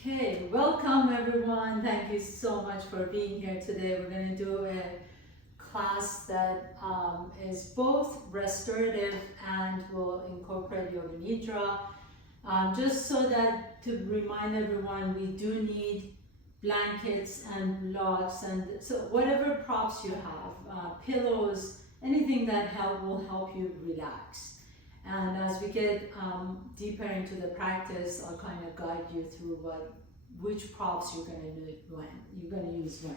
Okay, welcome everyone. Thank you so much for being here today. We're going to do a class that is both restorative and will incorporate yoga nidra. Just so that to remind everyone, we do need blankets and blocks and so whatever props you have, pillows, anything that will help you relax. And as we get deeper into the practice, I'll kind of guide you through which props you're going to use when.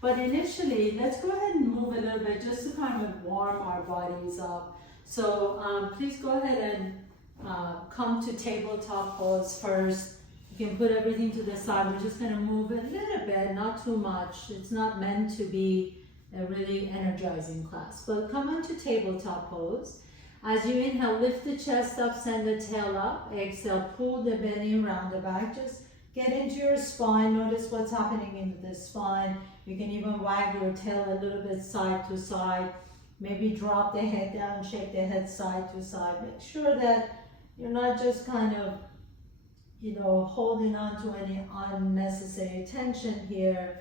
But initially, let's go ahead and move a little bit just to kind of warm our bodies up. So please go ahead and come to tabletop pose first. You can put everything to the side. We're just going to move a little bit, not too much. It's not meant to be a really energizing class. But come onto tabletop pose. As you inhale, lift the chest up, send the tail up. Exhale, pull the belly around the back. Just get into your spine. Notice what's happening in the spine. You can even wag your tail a little bit side to side. Maybe drop the head down, shake the head side to side. Make sure that you're not just kind of, holding on to any unnecessary tension here.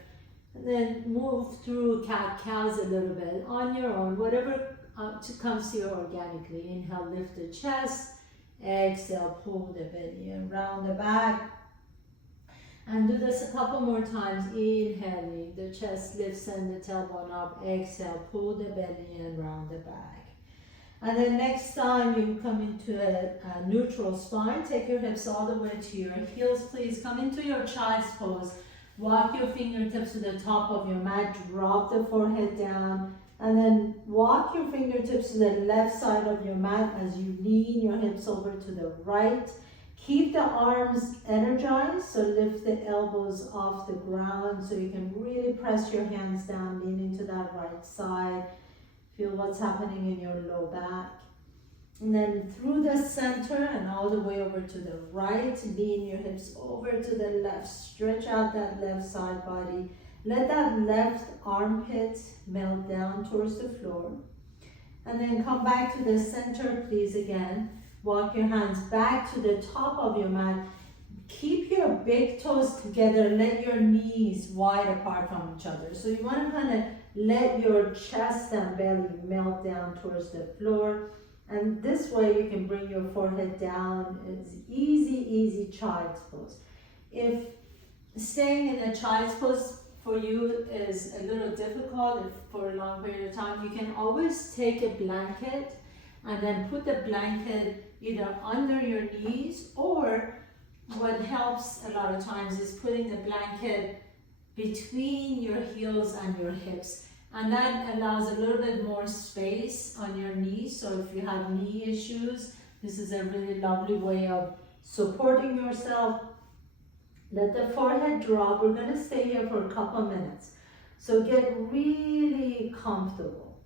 And then move through cat-cows a little bit on your own, whatever comes to you organically. Inhale, lift the chest. Exhale, pull the belly around the back. And do this a couple more times. Inhaling, the chest lifts and the tailbone up. Exhale, pull the belly in around the back. And then next time you come into a neutral spine, take your hips all the way to your heels, please. Come into your child's pose. Walk your fingertips to the top of your mat. Drop the forehead down. And then walk your fingertips to the left side of your mat as you lean your hips over to the right. Keep the arms energized, so lift the elbows off the ground so you can really press your hands down, lean into that right side. Feel what's happening in your low back. And then through the center and all the way over to the right, lean your hips over to the left. Stretch out that left side body. Let that left armpit melt down towards the floor. And then come back to the center, please, again. Walk your hands back to the top of your mat. Keep your big toes together. Let your knees wide apart from each other. So you want to kind of let your chest and belly melt down towards the floor. And this way you can bring your forehead down. It's easy child's pose. If staying in a child's pose for you is a little difficult for a long period of time, you can always take a blanket and then put the blanket either under your knees, or what helps a lot of times is putting the blanket between your heels and your hips. And that allows a little bit more space on your knees. So if you have knee issues, this is a really lovely way of supporting yourself. Let the forehead drop. We're going to stay here for a couple minutes. So get really comfortable.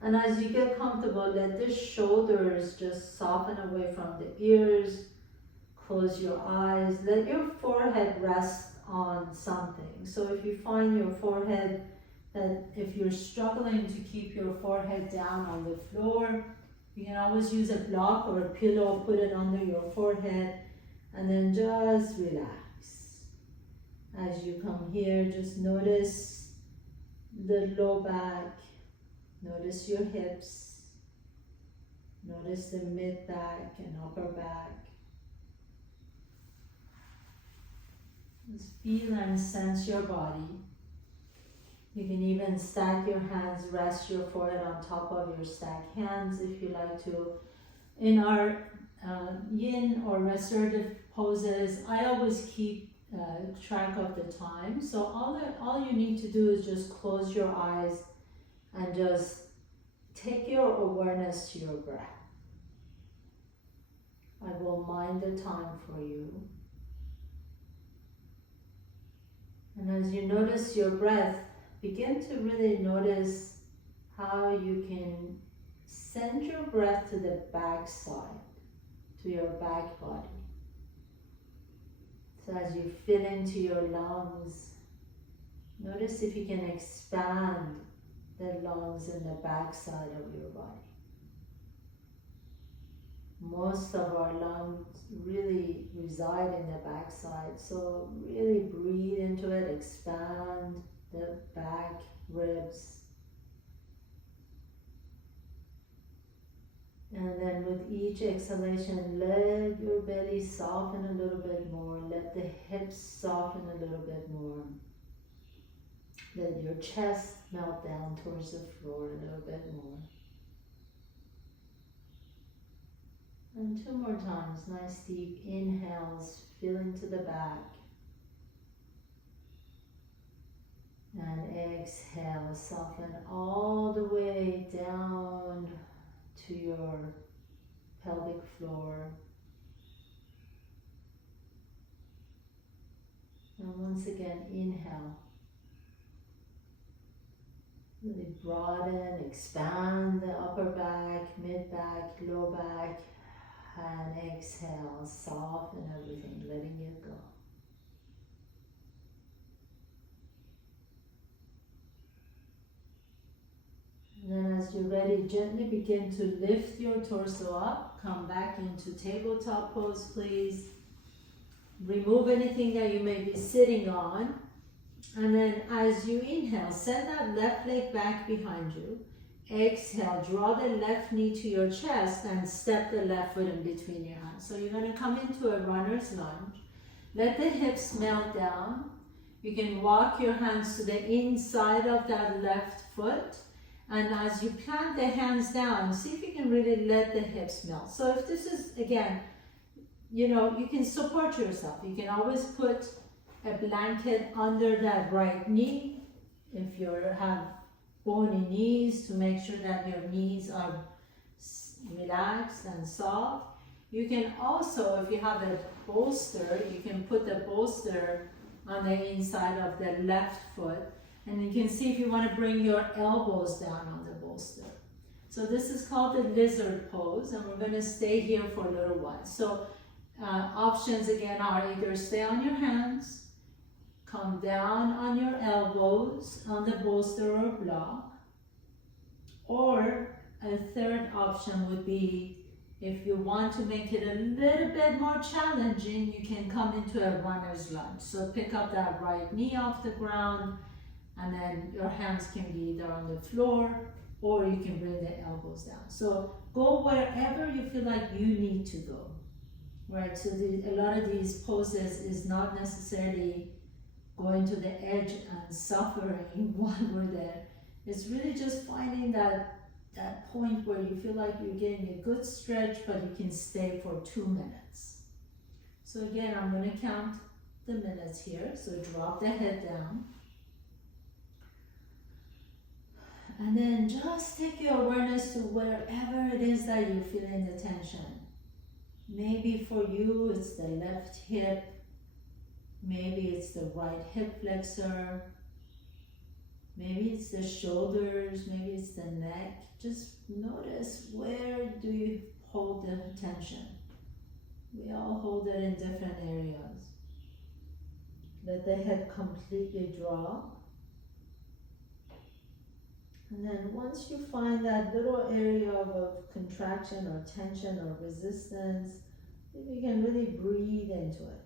And as you get comfortable, let the shoulders just soften away from the ears. Close your eyes. Let your forehead rest on something. So if you find your forehead, that if you're struggling to keep your forehead down on the floor, you can always use a block or a pillow, put it under your forehead, and then just relax. As you come here, just notice the low back, notice your hips, notice the mid back and upper back. Just feel and sense your body. You can even stack your hands, rest your forehead on top of your stacked hands if you like to. In our yin or restorative poses, I always keep track of the time. So all you need to do is just close your eyes and just take your awareness to your breath. I will mind the time for you. And as you notice your breath, begin to really notice how you can send your breath to the back side, to your back body. So as you fill into your lungs, notice if you can expand the lungs in the back side of your body. Most of our lungs really reside in the backside, so really breathe into it, expand the back ribs. And then with each exhalation, let your belly soften a little bit more. Let the hips soften a little bit more. Let your chest melt down towards the floor a little bit more. And 2 more times, nice deep inhales, fill into the back. And exhale, soften all the way down to your pelvic floor. And once again, inhale. Really broaden, expand the upper back, mid back, low back. And exhale, soften everything, letting it go. And then as you're ready, gently begin to lift your torso up. Come back into tabletop pose, please. Remove anything that you may be sitting on. And then as you inhale, send that left leg back behind you. Exhale, draw the left knee to your chest and step the left foot in between your hands. So you're going to come into a runner's lunge. Let the hips melt down. You can walk your hands to the inside of that left foot. And as you plant the hands down, see if you can really let the hips melt. So if this is, again, you know, you can support yourself. You can always put a blanket under that right knee if you have bony knees to make sure that your knees are relaxed and soft. You can also, if you have a bolster, you can put the bolster on the inside of the left foot. And you can see if you want to bring your elbows down on the bolster. So this is called the lizard pose, and we're going to stay here for a little while. So options again are either stay on your hands, come down on your elbows on the bolster or block, or a third option would be if you want to make it a little bit more challenging, you can come into a runner's lunge. So pick up that right knee off the ground, and then your hands can be either on the floor or you can bring the elbows down. So go wherever you feel like you need to go, right? So a lot of these poses is not necessarily going to the edge and suffering while we're there. It's really just finding that point where you feel like you're getting a good stretch, but you can stay for 2 minutes. So again, I'm going to count the minutes here. So drop the head down. And then just take your awareness to wherever it is that you're feeling the tension. Maybe for you, it's the left hip. Maybe it's the right hip flexor. Maybe it's the shoulders. Maybe it's the neck. Just notice, where do you hold the tension? We all hold it in different areas. Let the head completely drop. And then once you find that little area of contraction or tension or resistance, you can really breathe into it.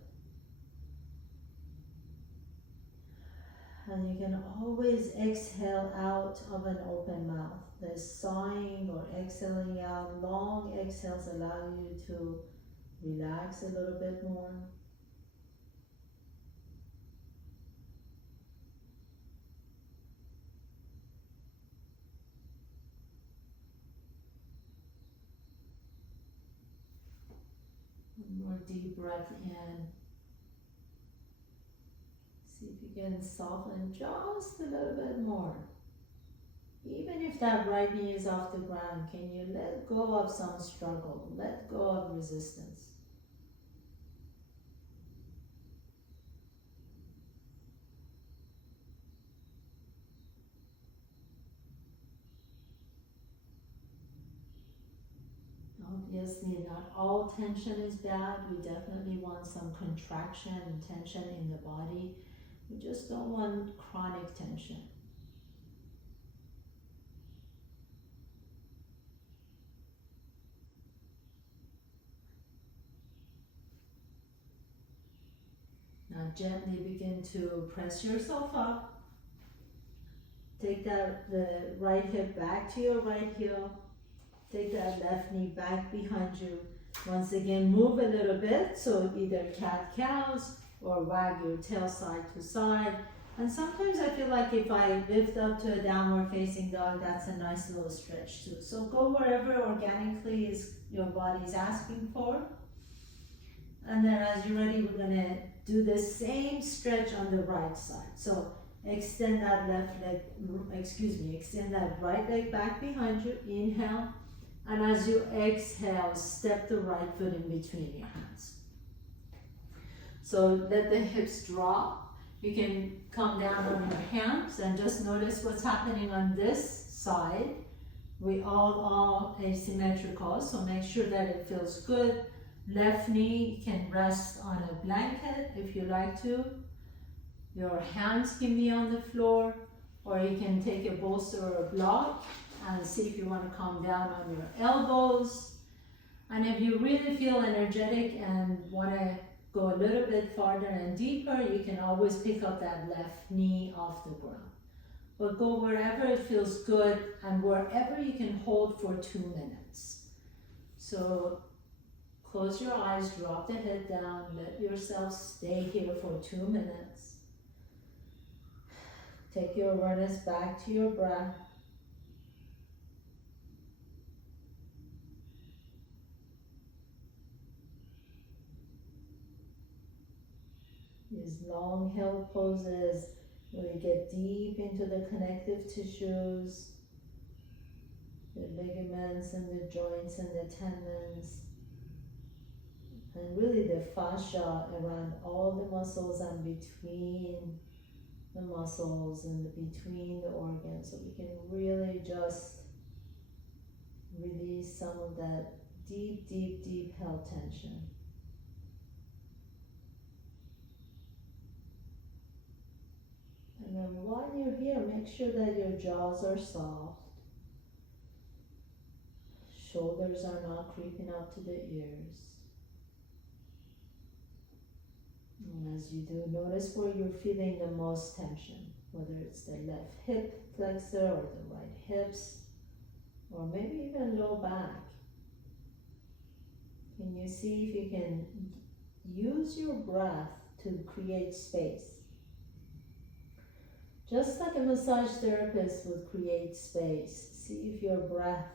And you can always exhale out of an open mouth. The sighing or exhaling out, long exhales allow you to relax a little bit more. One more deep breath in. See if you can soften just a little bit more. Even if that right knee is off the ground, can you let go of some struggle? Let go of resistance. Obviously, not all tension is bad. We definitely want some contraction and tension in the body. We just don't want chronic tension. gently begin to press yourself up. Take the right hip back to your right heel. Take that left knee back behind you. Once again, move a little bit, so either cat-cows or wag your tail side to side. And sometimes I feel like if I lift up to a downward facing dog, that's a nice little stretch too. So go wherever organically is your body is asking for. And then as you're ready, we're gonna do the same stretch on the right side. So extend that extend that right leg back behind you, inhale. And as you exhale, step the right foot in between your hands. So let the hips drop. You can come down on your hands and just notice what's happening on this side. We all asymmetrical, so make sure that it feels good. Left knee can rest on a blanket if you like to. Your hands can be on the floor, or you can take a bolster or a block and see if you want to come down on your elbows. And if you really feel energetic and want to go a little bit farther and deeper, you can always pick up that left knee off the ground. But go wherever it feels good and wherever you can hold for 2 minutes. So close your eyes, drop the head down, let yourself stay here for 2 minutes. Take your awareness back to your breath. These long held poses really get deep into the connective tissues, the ligaments and the joints and the tendons, and really the fascia around all the muscles and between the muscles and between the organs, so we can really just release some of that deep held tension. And then while you're here, make sure that your jaws are soft. Shoulders are not creeping up to the ears. And as you do, notice where you're feeling the most tension, whether it's the left hip flexor or the right hips, or maybe even low back. Can you see if you can use your breath to create space? Just like a massage therapist would create space, see if your breath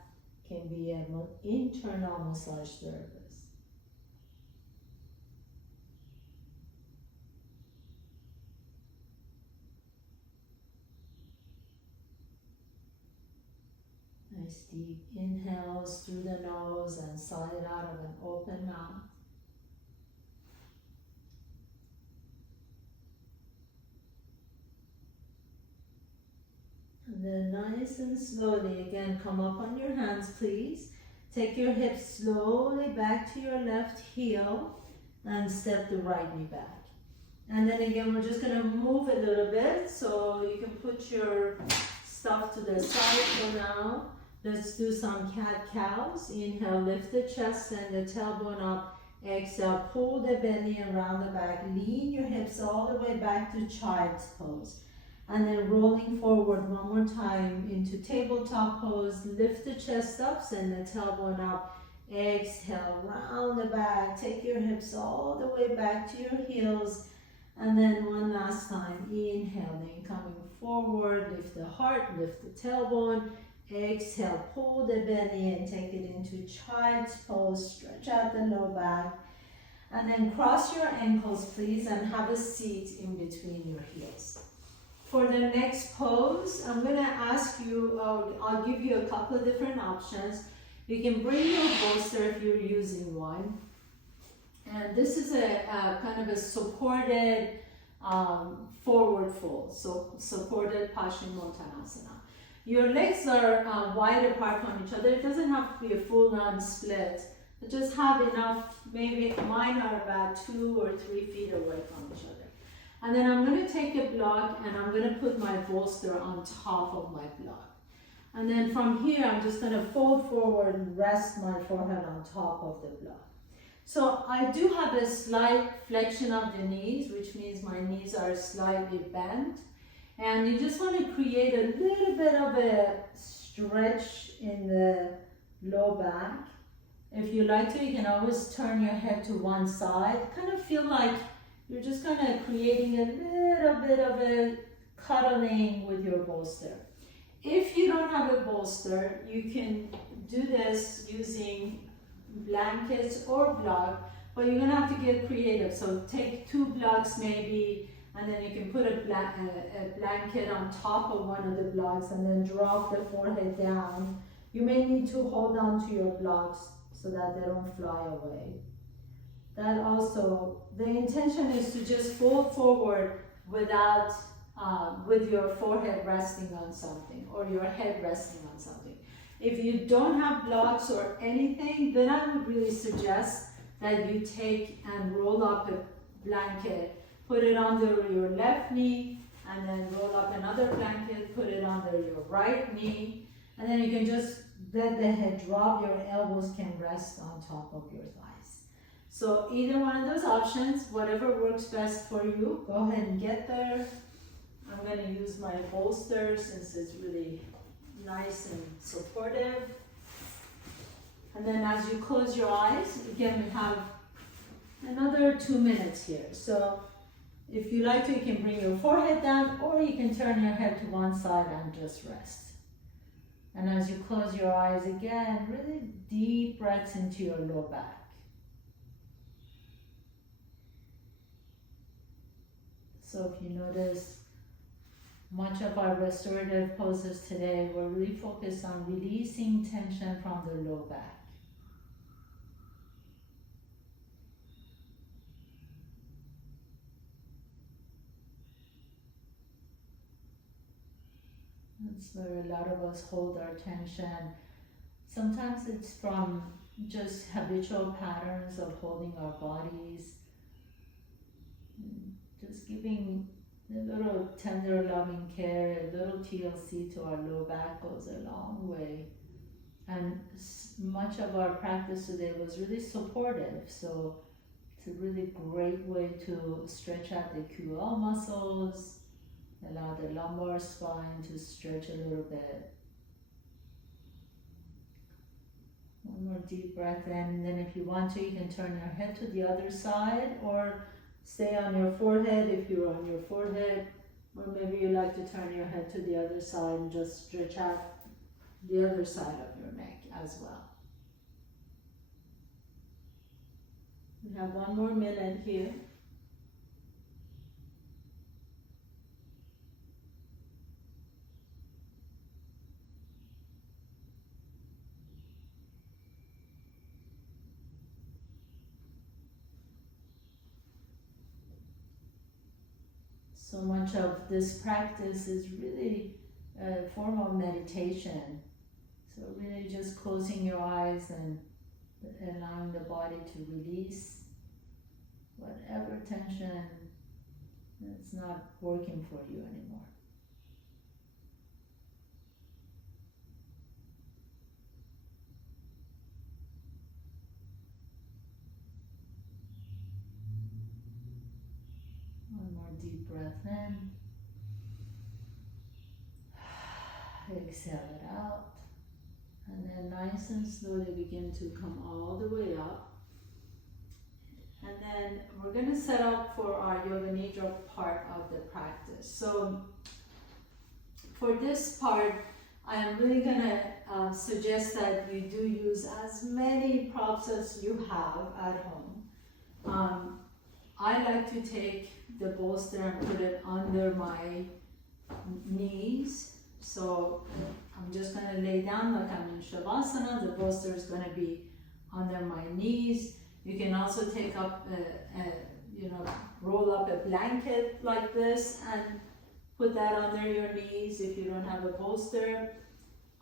can be an internal massage therapist. Nice deep inhales through the nose and sigh it out of an open mouth. And then nice and slowly, again, come up on your hands, please. Take your hips slowly back to your left heel and step the right knee back. And then again, we're just gonna move a little bit, so you can put your stuff to the side for now. Let's do some cat-cows. Inhale, lift the chest, send the tailbone up. Exhale, pull the belly around the back. Lean your hips all the way back to child's pose. And then rolling forward one more time into tabletop pose. Lift the chest up, send the tailbone up. Exhale, round the back. Take your hips all the way back to your heels. And then one last time, inhaling, coming forward. Lift the heart, lift the tailbone. Exhale, pull the belly and take it into child's pose. Stretch out the low back. And then cross your ankles, please, and have a seat in between your heels. For the next pose, I'm going to ask you, I'll give you a couple of different options. You can bring your bolster if you're using one. And this is a kind of a supported forward fold, so supported Paschimottanasana. Your legs are wide apart from each other. It doesn't have to be a full-on split, but just have enough, maybe mine are about 2 or 3 feet away from each other. And then I'm going to take a block and I'm going to put my bolster on top of my block. And then from here, I'm just going to fold forward and rest my forehead on top of the block. So I do have a slight flexion of the knees, which means my knees are slightly bent. And you just want to create a little bit of a stretch in the low back. If you like to, you can always turn your head to one side. Kind of feel like you're just kind of creating a little bit of a cuddling with your bolster. If you don't have a bolster, you can do this using blankets or block, but you're gonna have to get creative. So take 2 blocks maybe, and then you can put a blanket on top of one of the blocks and then drop the forehead down. You may need to hold on to your blocks so that they don't fly away. That also, the intention is to just fold forward without, with your forehead resting on something or your head resting on something. If you don't have blocks or anything, then I would really suggest that you take and roll up a blanket, put it under your left knee, and then roll up another blanket, put it under your right knee, and then you can just let the head drop, your elbows can rest on top of your thighs. So either one of those options, whatever works best for you, go ahead and get there. I'm going to use my bolster since it's really nice and supportive. And then as you close your eyes, again we have another 2 minutes here. So if you like to, you can bring your forehead down, or you can turn your head to one side and just rest. And as you close your eyes again, really deep breaths into your low back. So if you notice, much of our restorative poses today were really focused on releasing tension from the low back. That's where a lot of us hold our tension. Sometimes it's from just habitual patterns of holding our bodies. Just giving a little tender, loving care, a little TLC to our low back goes a long way. And much of our practice today was really supportive. So it's a really great way to stretch out the QL muscles, allow the lumbar spine to stretch a little bit. One more deep breath in, and then if you want to, you can turn your head to the other side or stay on your forehead if you're on your forehead, or maybe you like to turn your head to the other side and just stretch out the other side of your neck as well. We have 1 more minute here. So much of this practice is really a form of meditation. So really just closing your eyes and allowing the body to release whatever tension that's not working for you anymore. One more deep breath in. Exhale it out. And then nice and slowly begin to come all the way up. And then we're going to set up for our Yoga Nidra part of the practice. So for this part, I am really going to suggest that you do use as many props as you have at home. I like to take the bolster and put it under my knees. So I'm just going to lay down like I'm in Shavasana. The bolster is going to be under my knees. You can also take up, roll up a blanket like this and put that under your knees if you don't have a bolster.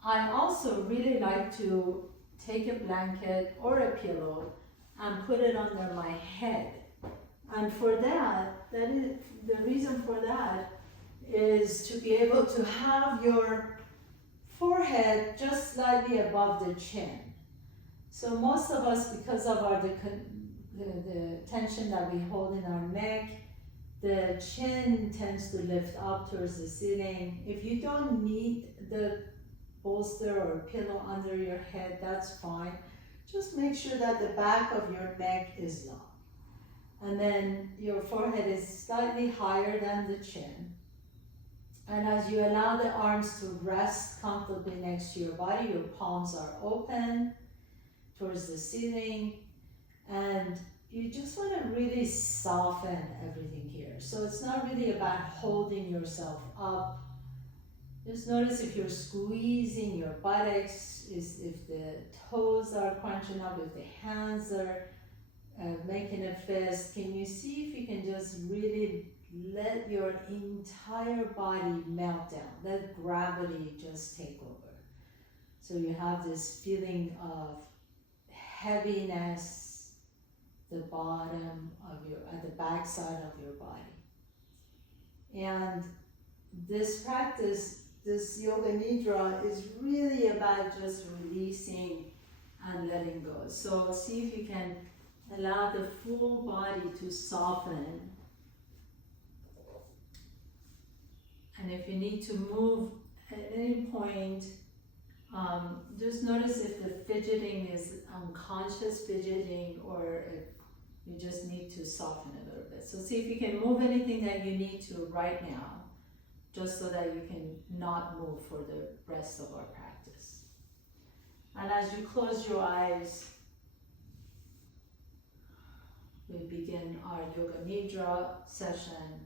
I also really like to take a blanket or a pillow and put it under my head. And for that is the reason for that is to be able to have your forehead just slightly above the chin. So most of us, because of the tension that we hold in our neck, the chin tends to lift up towards the ceiling. If you don't need the bolster or pillow under your head, that's fine. Just make sure that the back of your neck is long. And then your forehead is slightly higher than the chin. And as you allow the arms to rest comfortably next to your body, your palms are open towards the ceiling. And you just want to really soften everything here. So it's not really about holding yourself up. Just notice if you're squeezing your buttocks, if the toes are crunching up, if the hands are making a fist. Can you see if you can just really let your entire body melt down? Let gravity just take over. So you have this feeling of heaviness, the bottom of at the back side of your body. And this practice, this Yoga Nidra, is really about just releasing and letting go. So see if you can allow the full body to soften. And if you need to move at any point, just notice if the fidgeting is unconscious fidgeting or if you just need to soften a little bit. So see if you can move anything that you need to right now, just so that you can not move for the rest of our practice. And as you close your eyes, we begin our Yoga Nidra session.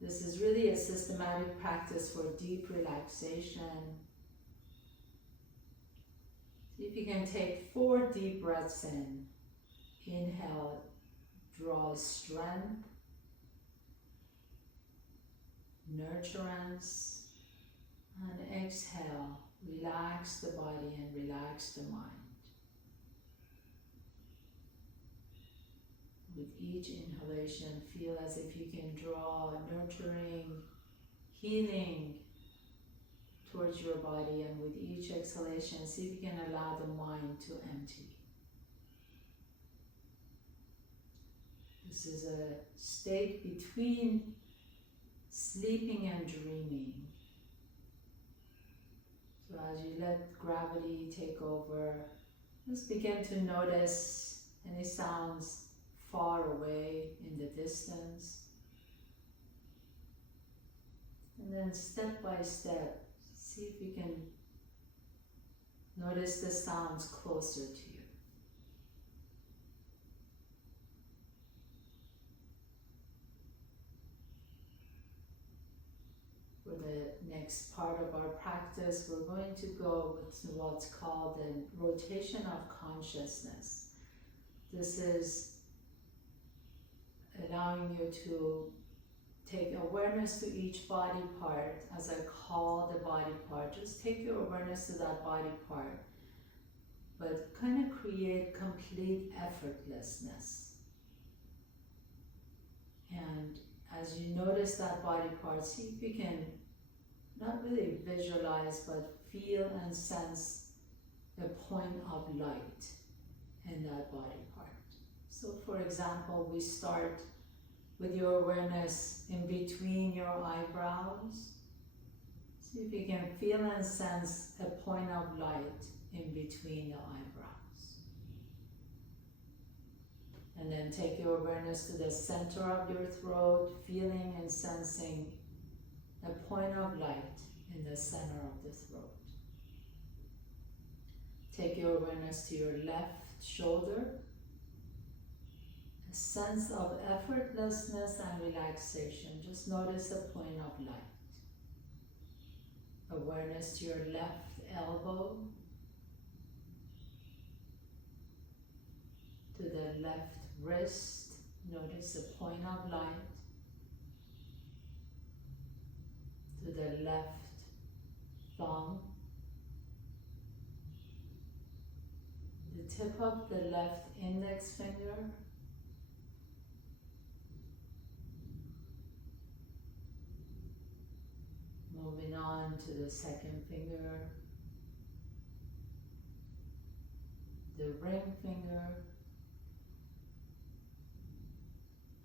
This is really a systematic practice for deep relaxation. See if you can take 4 deep breaths in. Inhale, draw strength, nurturance, and exhale, relax the body and relax the mind. With each inhalation, feel as if you can draw nurturing, healing towards your body, and with each exhalation, see if you can allow the mind to empty. This is a state between sleeping and dreaming. So as you let gravity take over, just begin to notice any sounds far away in the distance. And then step by step, see if you can notice the sounds closer to you. For the next part of our practice, we're going to go with what's called the rotation of consciousness. This is allowing you to take awareness to each body part. As I call the body part, just take your awareness to that body part, but kind of create complete effortlessness. And as you notice that body part, see if you can not really visualize, but feel and sense a point of light in that body part. So for example, we start with your awareness in between your eyebrows. See if you can feel and sense a point of light in between the eyebrows. And then take your awareness to the center of your throat, feeling and sensing a point of light in the center of the throat. Take your awareness to your left shoulder. A sense of effortlessness and relaxation. Just notice a point of light. Awareness to your left elbow. To the left wrist. Notice a point of light. To the left thumb. The tip of the left index finger. Moving on to the second finger. the ring finger,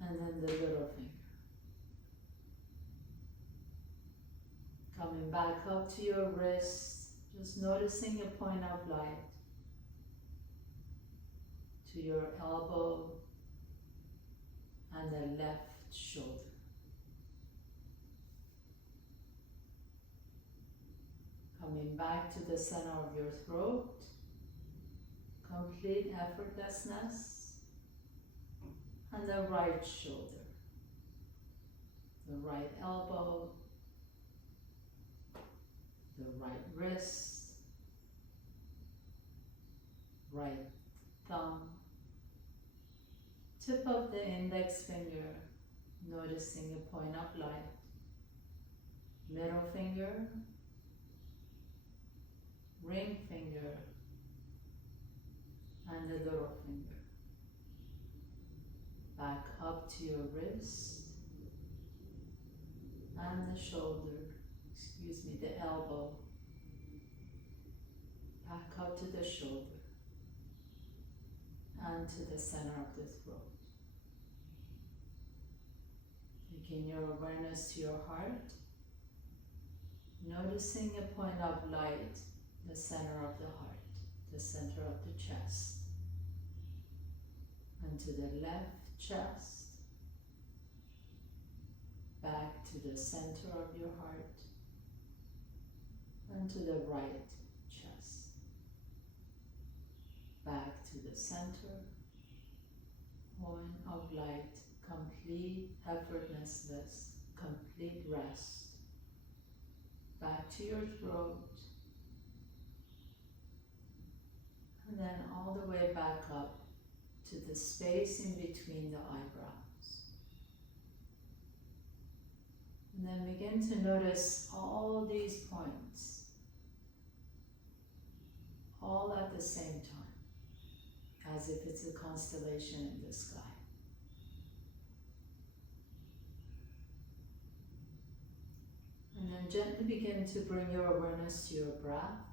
and then the little finger. Coming back up to your wrist, just noticing a point of light to your elbow and the left shoulder. Coming back to the center of your throat, complete effortlessness, and the right shoulder, the right elbow, the right wrist, right thumb, tip of the index finger, noticing a point of light, middle finger, ring finger, and the little finger. Back up to your wrist and the shoulder, the elbow. Back up to the shoulder and to the center of the throat. Taking your awareness to your heart, noticing a point of light, the center of the heart, the center of the chest, and to the left chest, back to the center of your heart, and to the right chest, back to the center, point of light, complete effortlessness, complete rest, back to your throat, and then all the way back up to the space in between the eyebrows. And then begin to notice all these points, all at the same time, as if it's a constellation in the sky. And then gently begin to bring your awareness to your breath,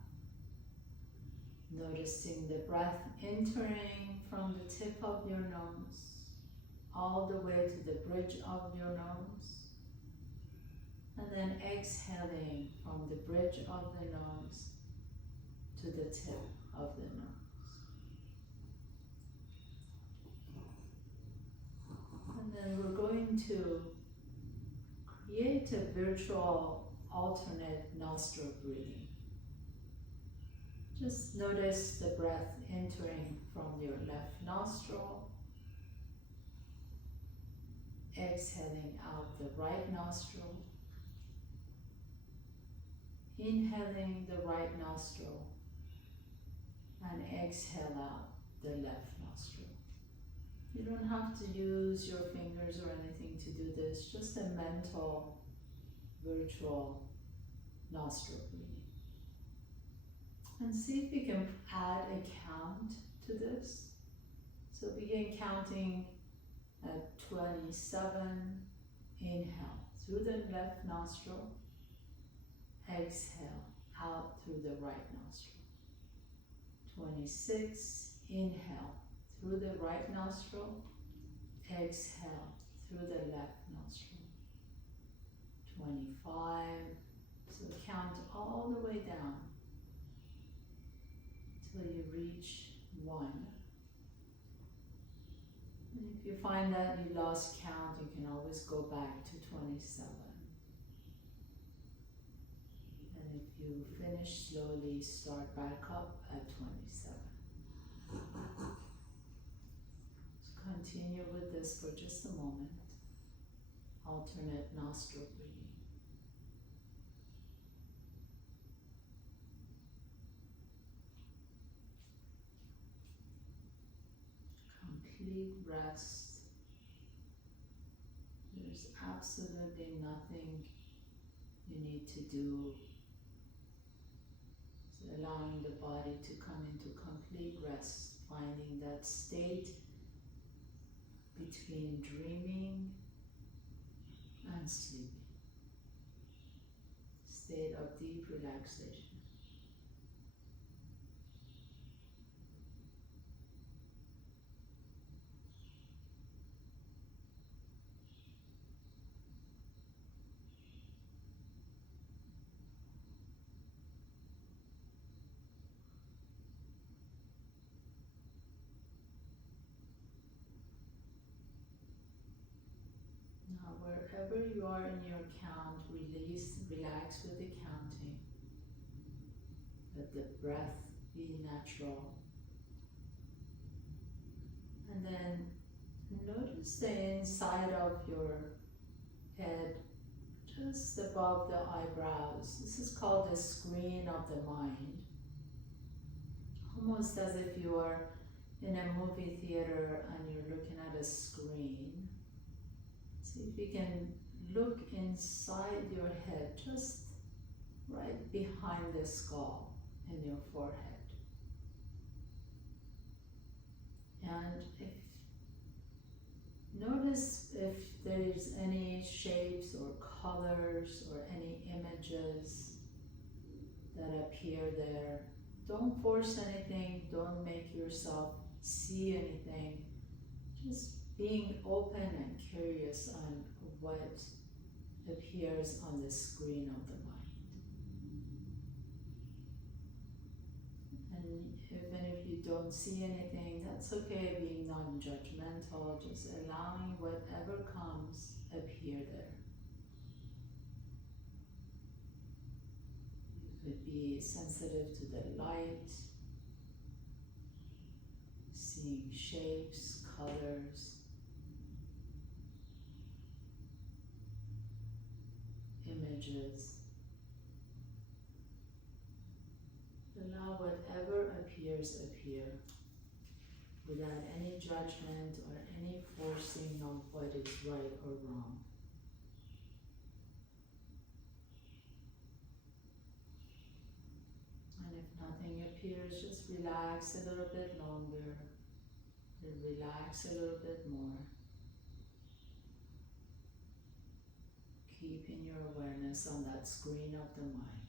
noticing the breath entering from the tip of your nose all the way to the bridge of your nose, and then exhaling from the bridge of the nose to the tip of the nose. And then we're going to create a virtual alternate nostril breathing. Just notice the breath entering from your left nostril, exhaling out the right nostril, inhaling the right nostril, and exhale out the left nostril. You don't have to use your fingers or anything to do this, just a mental, virtual nostril breathing. And see if you can add a count to this. So begin counting at 27, inhale through the left nostril, exhale out through the right nostril. 26, inhale through the right nostril, exhale through the left nostril. 25, so count all the way down till you reach 1. And if you find that you lost count, you can always go back to 27. And if you finish slowly, start back up at 27. So continue with this for just a moment. Alternate nostril breathing. Complete rest. There's absolutely nothing you need to do. So allowing the body to come into complete rest, finding that state between dreaming and sleeping. State of deep relaxation. wherever you are in your count, release, relax with the counting. Let the breath be natural. And then notice the inside of your head, just above the eyebrows. This is called the screen of the mind. Almost as if you are in a movie theater and you're looking at a screen. See if you can look inside your head, just right behind the skull in your forehead. And notice if there's any shapes or colors or any images that appear there. Don't force anything, don't make yourself see anything. Just being open and curious on what appears on the screen of the mind. And even if you don't see anything, that's okay, being non-judgmental, just allowing whatever comes appear there. You could be sensitive to the light, seeing shapes, colors, images. Allow whatever appears appear without any judgment or any forcing of what is right or wrong. And if nothing appears, just relax a little bit longer and relax a little bit more. Keeping your awareness on that screen of the mind.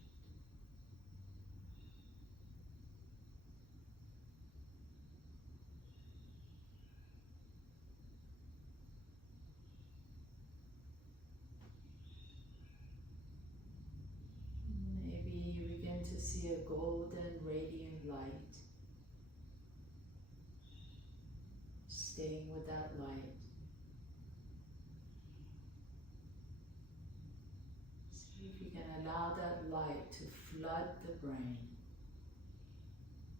Maybe you begin to see a golden radiant light. Staying with that light. See if you can allow that light to flood the brain,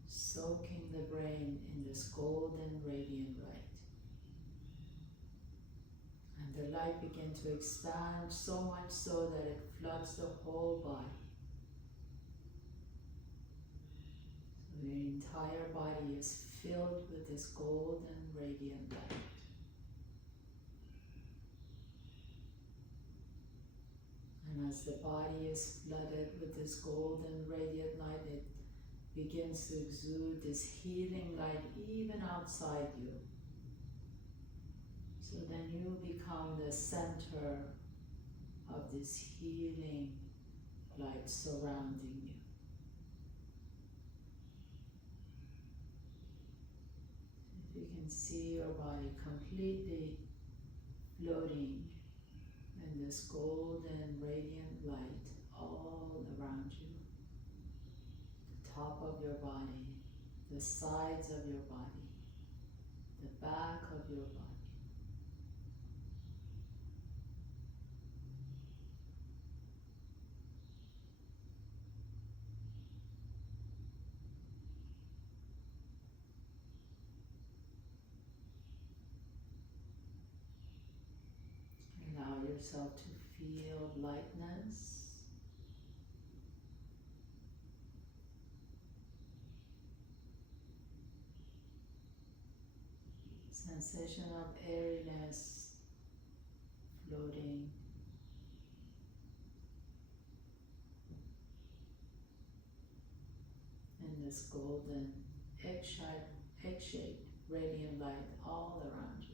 soaking the brain in this golden radiant light. And the light begins to expand so much so that it floods the whole body. So your entire body is filled with this golden radiant light. And as the body is flooded with this golden radiant light, it begins to exude this healing light even outside you. So then you become the center of this healing light surrounding you. If you can see your body completely floating in this golden radiant light all around you. The top of your body, the sides of your body, the back of your body. Allow yourself to feel lightness. Sensation of airiness floating. In this golden egg-shaped radiant light all around you.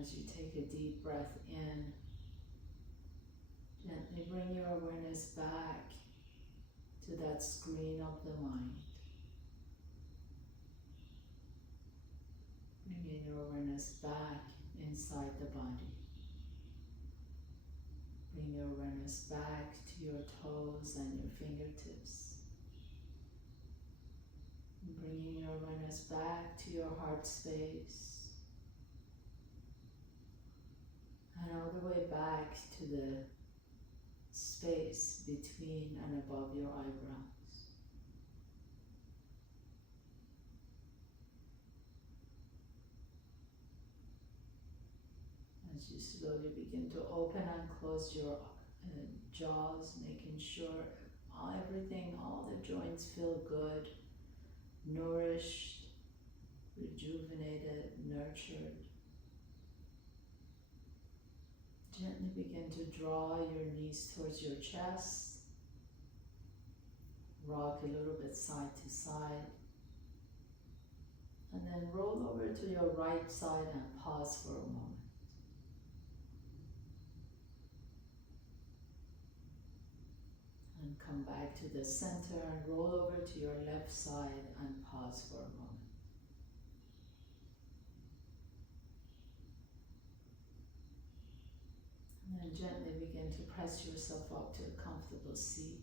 As you take a deep breath in, gently bring your awareness back to that screen of the mind. Bringing your awareness back inside the body. awareness back to your toes and your fingertips. Bringing your awareness back to your heart space. And all the way back to the space between and above your eyebrows. As you slowly begin to open and close your jaws, making sure everything, all the joints feel good, nourished, rejuvenated, nurtured. Gently begin to draw your knees towards your chest. Rock a little bit side to side. And then roll over to your right side and pause for a moment. And come back to the center and roll over to your left side and pause for a moment. And then gently begin to press yourself up to a comfortable seat.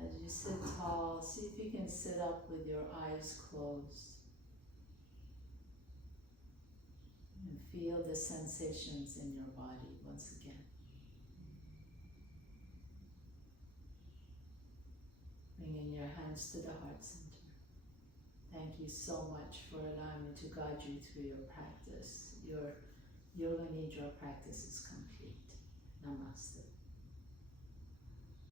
As you sit tall, see if you can sit up with your eyes closed. And feel the sensations in your body once again. Bringing your hands to the heart center. Thank you so much for allowing me to guide you through your practice. Your Yoga Nidra practice is complete.